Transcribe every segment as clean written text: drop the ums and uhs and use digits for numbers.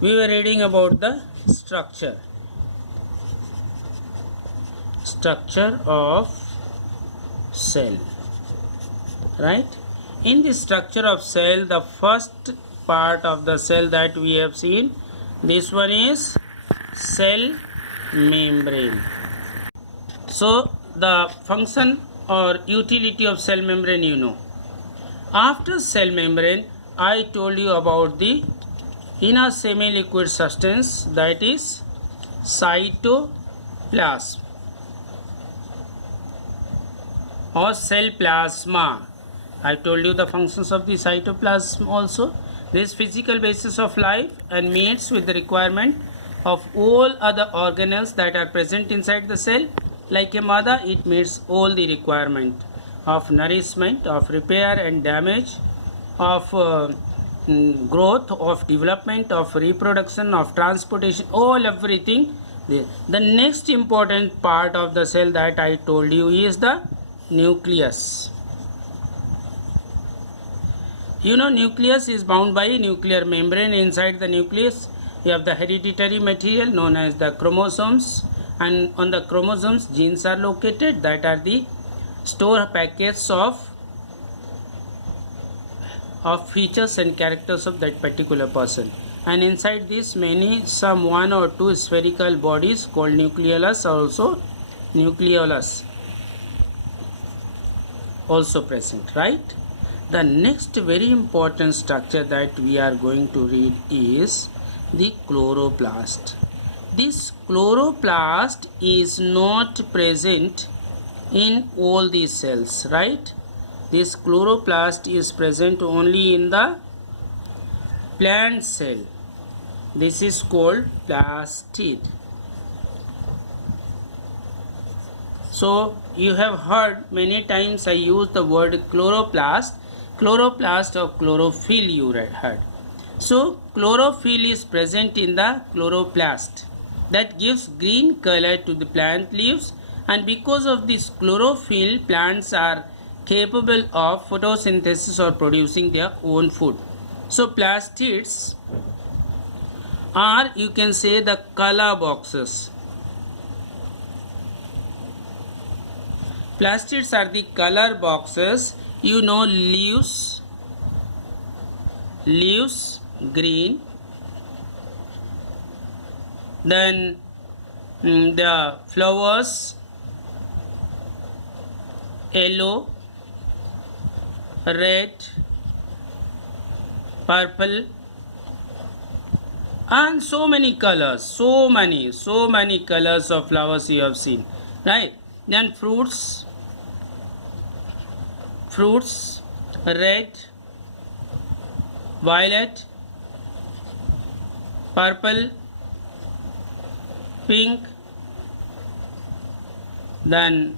we were reading about the structure of cell, right? In the structure of cell, the first part of the cell that we have seen, this one is cell membrane. So the function or utility of cell membrane, after cell membrane I told you about the inner semi-liquid substance, that is cytoplasm or cell plasma. I told you the functions of the cytoplasm also. This physical basis of life and meets with the requirement of all other organelles that are present inside the cell. Like a mother, it meets all the requirement of nourishment, of repair and damage, of growth, of development, of reproduction, of transportation, all everything. The next important part of the cell that I told you is the nucleus. Nucleus is bound by a nuclear membrane. Inside the nucleus you have the hereditary material known as the chromosomes, and on the chromosomes genes are located that are the store packets of features and characters of that particular person. And inside this some one or two spherical bodies called nucleolus also present, right? The next very important structure that we are going to read is the chloroplast. This chloroplast is not present in all these cells, right? This chloroplast is present only in the plant cell. This is called plastid. So you have heard many times I use the word chloroplast or chlorophyll you heard. So chlorophyll is present in the chloroplast, that gives green color to the plant leaves, and because of this chlorophyll plants are capable of photosynthesis or producing their own food. So plastids are, you can say, the color boxes. Plastids are the color boxes. Leaves green, then the flowers yellow, red, purple, and so many colors, so many colors of flowers you have seen, right? Then fruits red, violet, purple, pink, then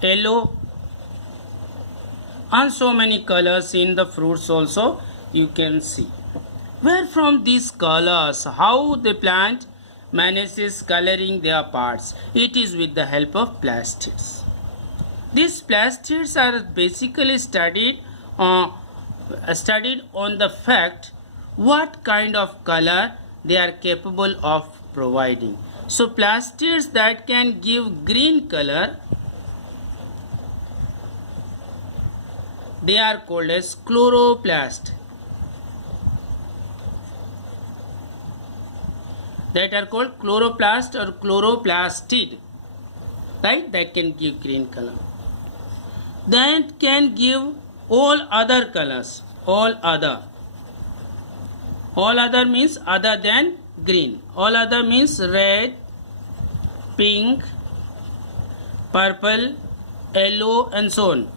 yellow, and so many colors in the fruits also you can see. Where from these colors, how the plant manages coloring their parts? It is with the help of plastids. These plastids are basically studied on the fact what kind of color they are capable of providing. So plastids that can give green color, they are called as chloroplast. That are called chloroplast or chloroplastid, right? That can give green color. That can give all other colors. All other means other than green. All other means red, pink, purple, yellow, and so on.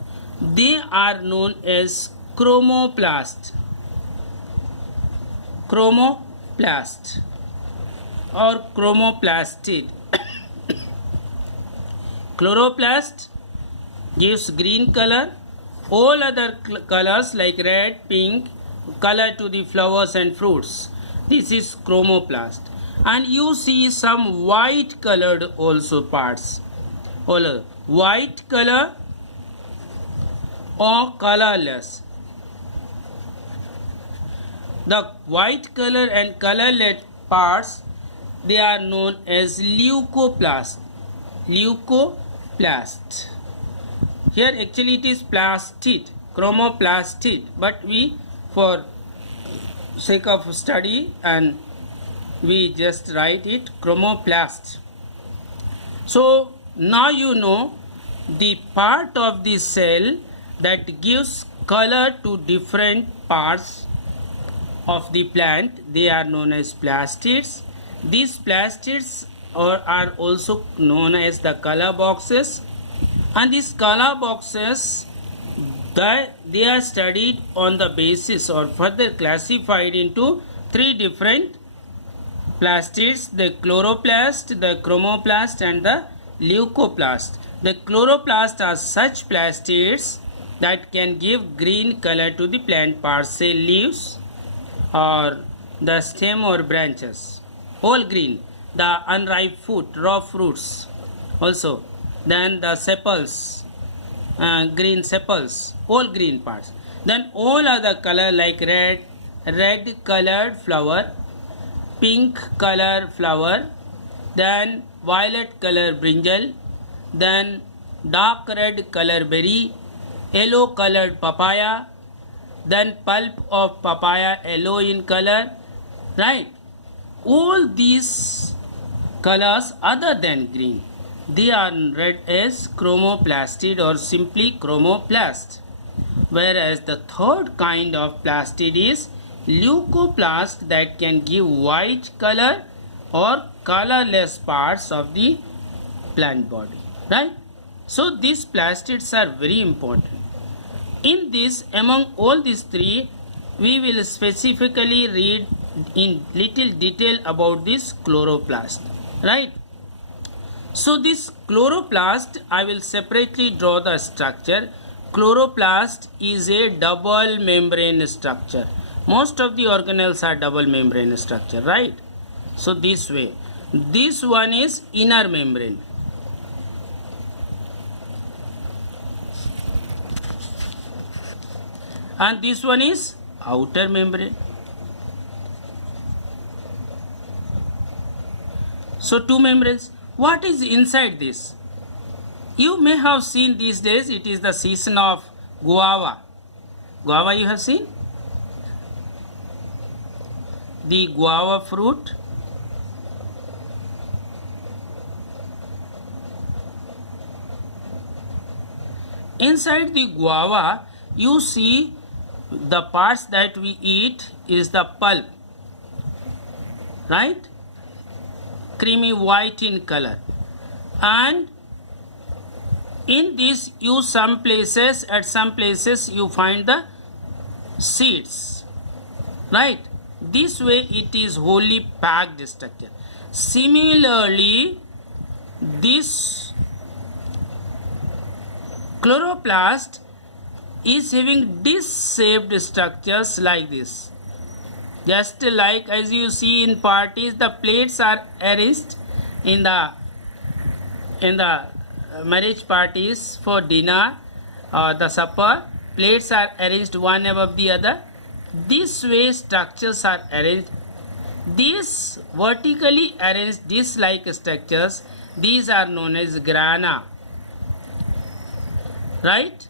They are known as chromoplast or chromoplastid. Chloroplast gives green color. All other colors like red, pink, color to the flowers and fruits. This is chromoplast. And you see some white colored also parts. All white color or colorless. The white color and colorless parts, they are known as leucoplast. Leucoplast. Here actually it is plastid, chromoplastid, but we, for sake of study, and we just write it chromoplast. So now you know the part of the cell that gives color to different parts of the plant. They are known as plastids. These plastids are also known as the color boxes, and these color boxes, they are studied on the basis or further classified into three different plastids: the chloroplast, the chromoplast, and the leucoplast. The chloroplast are such plastids that can give green color to the plant parts, say leaves or the stem or branches, whole green. The unripe fruit, raw fruits also, then the sepals, green sepals, whole green parts. Then all other color like red colored flower, pink color flower, then violet color brinjal, then dark red color berry, yellow colored papaya, then pulp of papaya yellow in color, right? All these colors other than green, they are read as chromoplastid or simply chromoplast. Whereas the third kind of plastid is leucoplast, that can give white color or colorless parts of the plant body, right? So these plastids are very important. In this, among all these three, we will specifically read in little detail about this chloroplast, right? So this chloroplast, I will separately draw the structure. Chloroplast is a double membrane structure. Most of the organelles are double membrane structure, right? So this way, this one is inner membrane, and this one is outer membrane. So two membranes. What is inside this? You may have seen these days, it is the season of guava. Guava you have seen? The guava fruit. Inside the guava, you see the parts that we eat is the pulp, right? Creamy white in color. And in this, at some places you find the seeds, right? This way it is wholly packed structure. Similarly, this chloroplast is having disc-shaped structures like this. Just like as you see in parties, the plates are arranged in the marriage parties for dinner or the supper. Plates are arranged one above the other. This way structures are arranged. These vertically arranged disc-like structures, these are known as grana, right?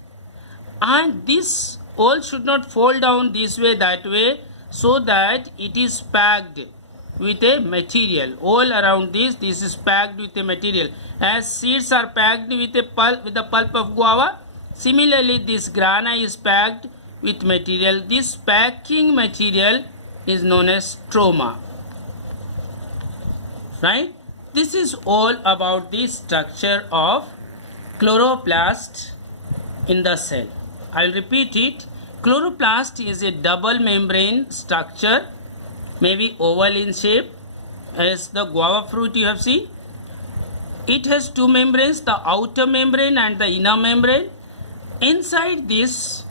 And this all should not fall down this way, that way, so that it is packed with a material. All around this is packed with a material. As seeds are packed with the pulp of guava, similarly this grana is packed with material. This packing material is known as stroma, right? This is all about the structure of chloroplast in the cell. I'll repeat it. Chloroplast is a double membrane structure, maybe oval in shape, as the guava fruit you have seen. It has two membranes, the outer membrane and the inner membrane. Inside this,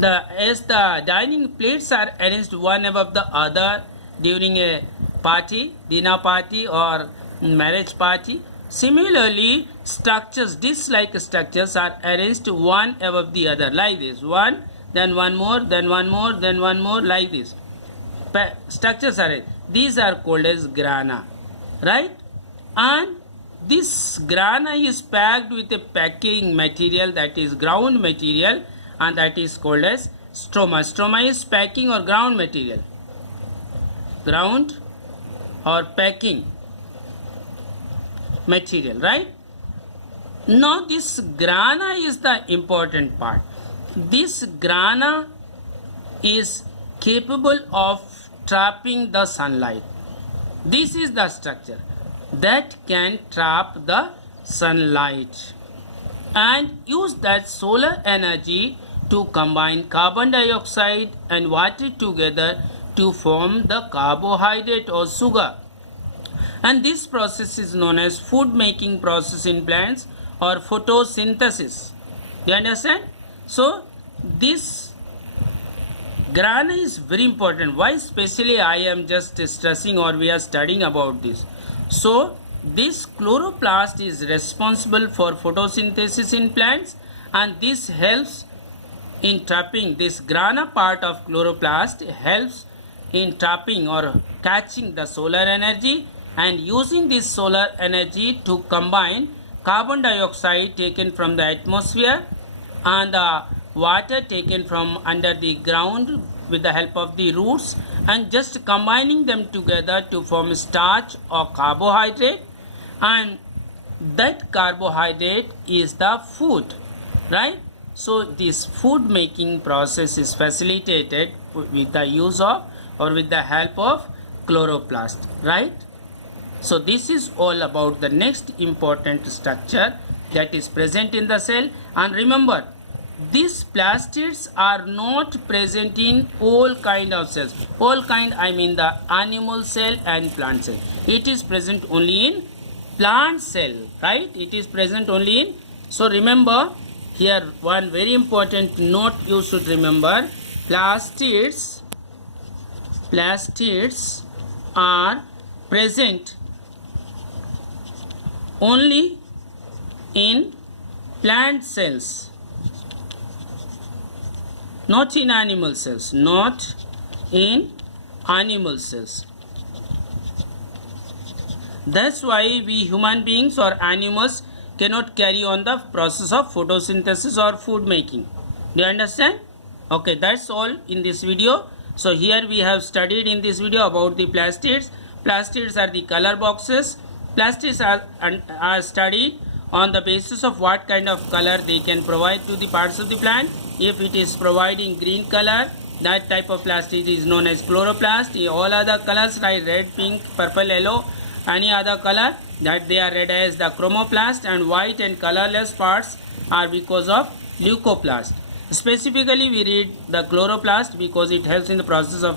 as the dining plates are arranged one above the other during a party, dinner party or marriage party, similarly structures, disc-like structures are arranged one above the other like this. One, then one more, then one more, then one more, like this. Structures are, these are called as grana, right? And this grana is packed with a packing material, that is ground material, and that is called as stroma. Stroma is packing or ground material, ground or packing material, right? Now this grana is the important part. This grana is capable of trapping the sunlight. This is the structure that can trap the sunlight and use that solar energy to combine carbon dioxide and water together to form the carbohydrate or sugar. And this process is known as food making process in plants or photosynthesis. You understand? So this grana is very important. Why especially I am just stressing, or we are studying about this? So this chloroplast is responsible for photosynthesis in plants, and this helps in trapping. This grana part of chloroplast helps in trapping or catching the solar energy and using this solar energy to combine carbon dioxide taken from the atmosphere and the water taken from under the ground with the help of the roots, and just combining them together to form starch or carbohydrate, and that carbohydrate is the food, right? So this food making process is facilitated with the use of or with the help of chloroplast, right? So this is all about the next important structure that is present in the cell. And remember, these plastids are not present in all kind of cells. All kind, I mean the animal cell and plant cell. It is present only in plant cell, right? It is present only in. So remember here, one very important note you should remember: plastids are present only in plant cells, not in animal cells, not in animal cells. That's why we human beings or animals cannot carry on the process of photosynthesis or food making. Do you understand? Okay, that's all in this video. So here we have studied in this video about the plastids. Plastids are the color boxes. Plastids are studied on the basis of what kind of color they can provide to the parts of the plant. If it is providing green color, that type of plastid is known as chloroplast. All other colors like red, pink, purple, yellow, any other color, that they are read as the chromoplast, and white and colorless parts are because of leucoplast. Specifically we read the chloroplast because it helps in the process of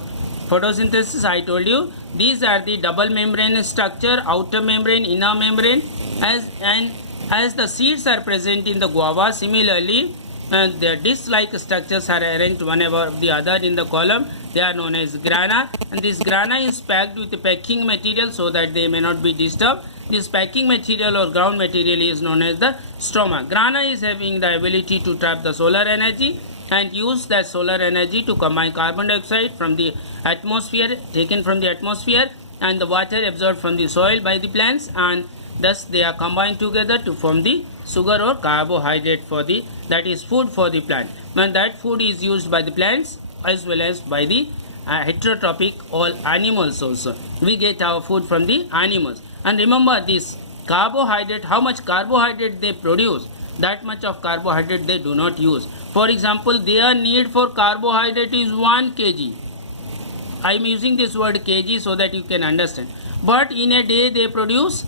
photosynthesis. I told you these are the double membrane structure, outer membrane, inner membrane, as the seeds are present in the guava. Similarly, their disc-like structures are arranged one above the other in the column. They are known as grana, and this grana is packed with the packing material so that they may not be disturbed. This packing material or ground material is known as the stroma. Grana is having the ability to trap the solar energy and use that solar energy to combine carbon dioxide from the atmosphere, taken from the atmosphere, and the water absorbed from the soil by the plants, and thus they are combined together to form the sugar or carbohydrate for the, that is food for the plant. And that food is used by the plants as well as by the heterotrophic all animals also. We get our food from the animals. And remember this carbohydrate, how much carbohydrate they produce, that much of carbohydrate they do not use. For example, their need for carbohydrate is 1 kg. I am using this word kg so that you can understand. But in a day they produce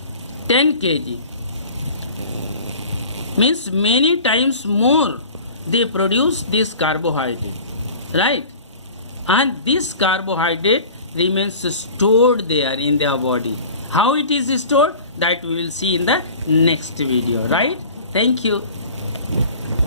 10 kg. Means many times more they produce this carbohydrate, right? And this carbohydrate remains stored there in their body. How it is stored, that we will see in the next video, right? Thank you.